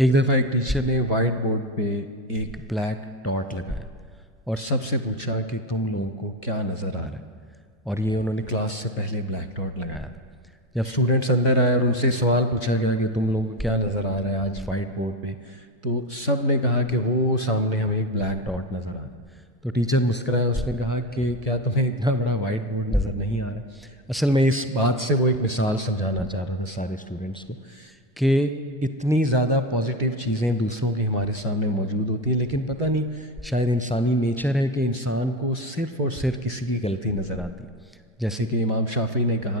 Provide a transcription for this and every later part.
ایک دفعہ ایک ٹیچر نے وائٹ بورڈ پہ ایک بلیک ڈاٹ لگایا اور سب سے پوچھا کہ تم لوگوں کو کیا نظر آ رہا ہے، اور یہ انہوں نے کلاس سے پہلے بلیک ڈاٹ لگایا تھا۔ جب اسٹوڈنٹس اندر آئے اور ان سے سوال پوچھا گیا کہ تم لوگوں کو کیا نظر آ رہا ہے آج وائٹ بورڈ پہ، تو سب نے کہا کہ وہ سامنے ہمیں ایک بلیک ڈاٹ نظر آ رہا ہے۔ تو ٹیچر مسکرایا، اس نے کہا کہ کیا تمہیں اتنا بڑا وائٹ بورڈ نظر نہیں آ رہا؟ اصل میں اس بات سے وہ ایک مثال سمجھانا چاہ رہا تھا سارے اسٹوڈنٹس کو کہ اتنی زیادہ پازیٹیو چیزیں دوسروں کی ہمارے سامنے موجود ہوتی ہیں، لیکن پتہ نہیں شاید انسانی نیچر ہے کہ انسان کو صرف اور صرف کسی کی غلطی نظر آتی ہے۔ جیسے کہ امام شافعی نے کہا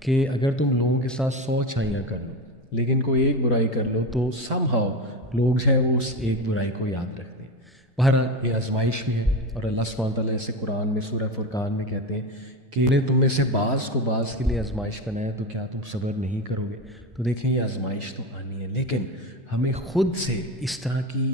کہ اگر تم لوگوں کے ساتھ 100 اچھائیاں کر لو لیکن کوئی ایک برائی کر لو تو سم ہاؤ لوگ جو ہے وہ اس ایک برائی کو یاد رکھتے ہیں۔ بہرحال یہ آزمائش بھی ہے، اور اللہ سبحانہ وتعالیٰ ایسے قرآن میں سورہ فرقان میں کہتے ہیں کہ تم میں سے بعض کو بعض کے لیے آزمائش بنایا تو کیا تم صبر نہیں کرو گے؟ تو دیکھیں یہ آزمائش تو آنی ہے، لیکن ہمیں خود سے اس طرح کی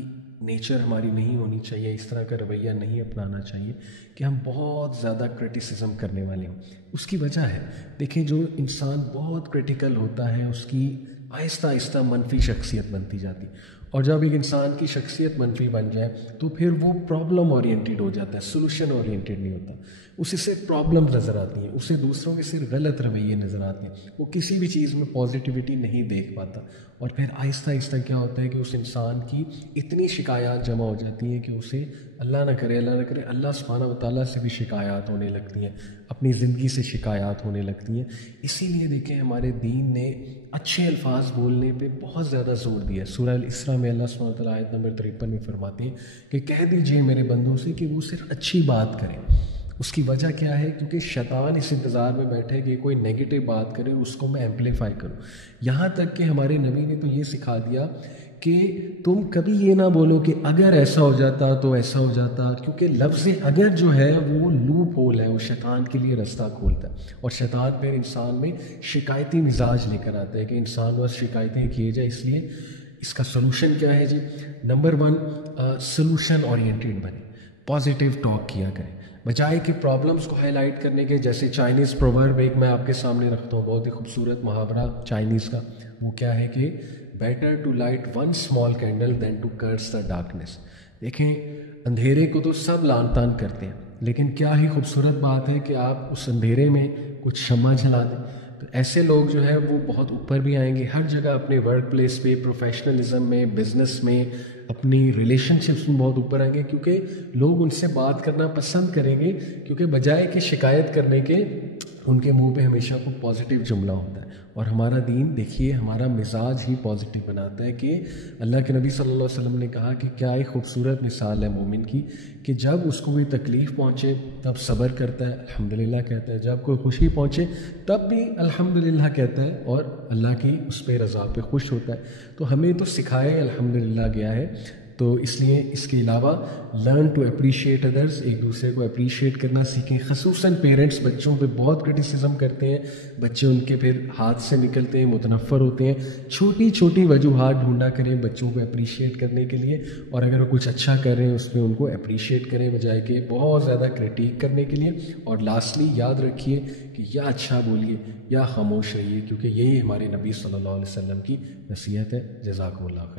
نیچر ہماری نہیں ہونی چاہیے، اس طرح کا رویہ نہیں اپنانا چاہیے کہ ہم بہت زیادہ کرٹیسزم کرنے والے ہوں۔ اس کی وجہ ہے، دیکھیں جو انسان بہت کرٹیکل ہوتا ہے اس کی آہستہ آہستہ منفی شخصیت بنتی جاتی، اور جب ایک انسان کی شخصیت منفی بن جائے تو پھر وہ پرابلم اورینٹیڈ ہو جاتا ہے، سولوشن اورینٹیڈ نہیں ہوتا۔ اسے صرف پرابلم نظر آتی ہیں، اسے دوسروں کے صرف غلط رویے نظر آتے ہیں، وہ کسی بھی چیز میں پازیٹیوٹی نہیں دیکھ پاتا، اور پھر آہستہ آہستہ کیا ہوتا ہے کہ اس انسان کی اتنی شکایات جمع ہو جاتی ہیں کہ اسے اللہ نہ کرے اللہ سبحانہ وتعالیٰ سے بھی شکایات ہونے لگتی ہیں، اپنی زندگی سے شکایات ہونے لگتی ہیں۔ اسی لیے دیکھیں ہمارے دین نے اچھے الفاظ بولنے پہ بہت زیادہ زور دیا ہے۔ سورہ الاسراء میں اللہ سبحانہ وتعالیٰ آیت نمبر 53 میں فرماتے ہیں کہ کہہ دیجئے میرے بندوں سے کہ وہ صرف اچھی بات کریں۔ اس کی وجہ کیا ہے؟ کیونکہ شیطان اس انتظار میں بیٹھے کہ کوئی نیگیٹو بات کرے اس کو میں ایمپلیفائی کروں۔ یہاں تک کہ ہمارے نبی نے تو یہ سکھا دیا کہ تم کبھی یہ نہ بولو کہ اگر ایسا ہو جاتا تو ایسا ہو جاتا، کیونکہ لفظ اگر جو ہے وہ لوپ ہول ہے، وہ شیطان کے لیے رستہ کھولتا ہے، اور شیطان پھر انسان میں شکایتی مزاج لے کر آتا ہے کہ انسان بس شکایتیں کیے جائے۔ اس لیے اس کا سلوشن کیا ہے جی؟ نمبر 1، سلوشن اورینٹیڈ بنے، پازیٹیو ٹاک کیا کریں بجائے کہ پرابلمس کو ہائی لائٹ کرنے کے۔ جیسے چائنیز پروورب ایک میں آپ کے سامنے رکھتا ہوں، بہت ہی خوبصورت محاورہ چائنیز کا، وہ کیا ہے کہ better to light one small candle than to curse the darkness. دیکھیں اندھیرے کو تو سب لان تان کرتے ہیں، لیکن کیا ہی خوبصورت بات ہے کہ آپ اس اندھیرے میں کچھ شمع جلا دیں، تو ایسے لوگ جو ہے وہ بہت اوپر بھی آئیں گے ہر جگہ، اپنے ورک پلیس پہ، پروفیشنلزم میں، بزنس میں، اپنی ریلیشن شپس میں بہت اوپر آئیں گے، کیونکہ لوگ ان سے بات کرنا پسند کریں گے، کیونکہ بجائے کہ شکایت کرنے کے ان کے منہ پہ ہمیشہ کوئی پازیٹیو جملہ ہوتا ہے۔ اور ہمارا دین دیکھیے ہمارا مزاج ہی پازیٹیو بناتا ہے کہ اللہ کے نبی صلی اللہ علیہ وسلم نے کہا کہ کیا ایک خوبصورت مثال ہے مومن کی کہ جب اس کو کوئی تکلیف پہنچے تب صبر کرتا ہے، الحمدللہ کہتا ہے، جب کوئی خوشی پہنچے تب بھی الحمدللہ کہتا ہے، اور اللہ کی اس پہ رضا پہ خوش ہوتا ہے۔ تو ہمیں تو سکھائے الحمدللہ گیا ہے، تو اس لیے اس کے علاوہ لرن ٹو اپریشیٹ ادرس، ایک دوسرے کو اپریشیٹ کرنا سیکھیں۔ خصوصاً پیرنٹس بچوں پہ بہت کرٹیسزم کرتے ہیں، بچے ان کے پھر ہاتھ سے نکلتے ہیں، متنفر ہوتے ہیں۔ چھوٹی چھوٹی وجوہات ڈھونڈا کریں بچوں کو اپریشیٹ کرنے کے لیے، اور اگر وہ کچھ اچھا کر رہے ہیں اس میں ان کو اپریشیٹ کریں بجائے کہ بہت زیادہ کرٹیک کرنے کے لیے۔ اور لاسٹلی یاد رکھیے کہ یا اچھا بولیے یا خاموش رہیے، کیونکہ یہی ہمارے نبی صلی اللہ علیہ وسلم کی نصیحت ہے۔ جزاکم اللہ خیر۔